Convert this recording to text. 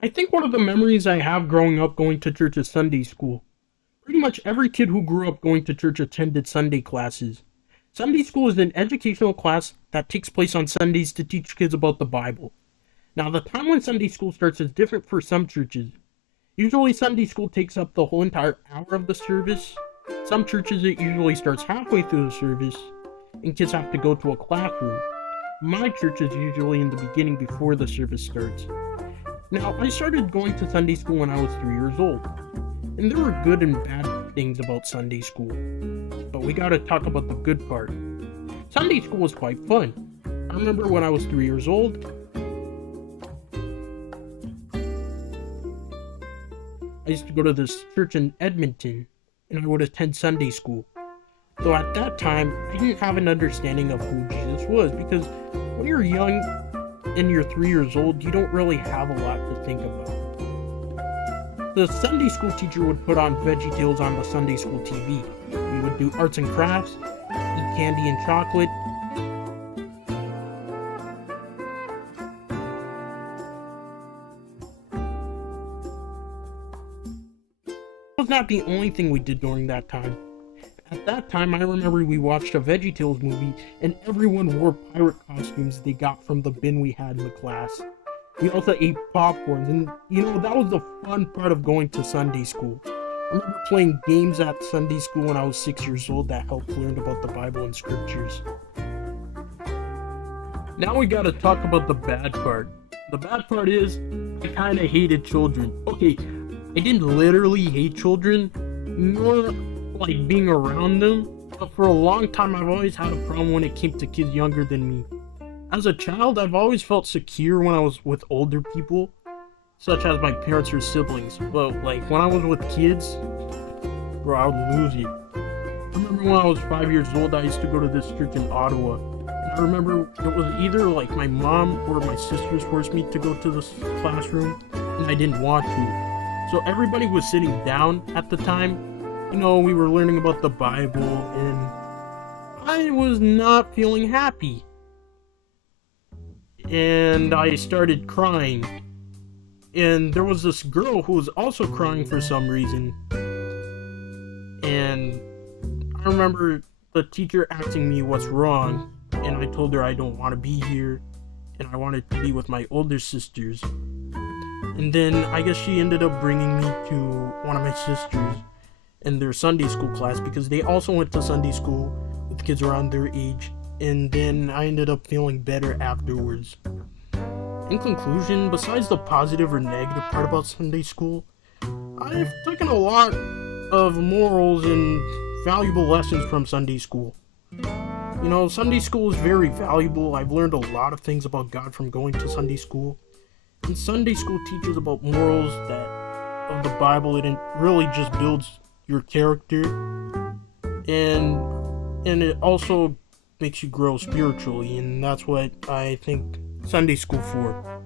I think one of the memories I have growing up going to church is Sunday school. Pretty much every kid who grew up going to church attended Sunday classes. Sunday school is an educational class that takes place on Sundays to teach kids about the Bible. Now, the time when Sunday school starts is different for some churches. Usually, Sunday school takes up the whole entire hour of the service. Some churches, it usually starts halfway through the service, and kids have to go to a classroom. My church is usually in the beginning before the service starts. Now, I started going to Sunday school when I was 3 years old, and there were good and bad things about Sunday school. But we gotta talk about the good part. Sunday school was quite fun. I remember when I was 3 years old, I used to go to this church in Edmonton, and I would attend Sunday school. Though at that time, I didn't have an understanding of who Jesus was, because when you're young and you're 3 years old, you don't really have a lot to think about. The Sunday school teacher would put on VeggieTales on the Sunday school TV. We would do arts and crafts, eat candy and chocolate. That was not the only thing we did during that time. At that time, I remember we watched a VeggieTales movie, and everyone wore pirate costumes they got from the bin we had in the class. We also ate popcorn, and that was the fun part of going to Sunday school. I remember playing games at Sunday school when I was 6 years old that helped learn about the Bible and scriptures. Now we gotta talk about the bad part. The bad part is, I kinda hated children. Okay, I didn't literally hate children, nor like being around them, but for a long time I've always had a problem when it came to kids younger than me. As a child, I've always felt secure when I was with older people, such as my parents or siblings, but like when I was with kids, bro, I would lose it. I remember when I was 5 years old, I used to go to this church in Ottawa, and I remember it was either like my mom or my sisters forced me to go to this classroom, and I didn't want to. So everybody was sitting down at the time. We were learning about the Bible, and I was not feeling happy. And I started crying. And there was this girl who was also crying for some reason. And I remember the teacher asking me what's wrong, and I told her I don't want to be here, and I wanted to be with my older sisters. And then I guess she ended up bringing me to one of my sisters in their Sunday school class, because they also went to Sunday school with kids around their age, and then I ended up feeling better afterwards. In conclusion, besides the positive or negative part about Sunday school, I've taken a lot of morals and valuable lessons from Sunday school. Sunday school is very valuable. I've learned a lot of things about God from going to Sunday school. And Sunday school teaches about morals of the Bible. It really just builds your character, and it also makes you grow spiritually, and that's what I think Sunday school for.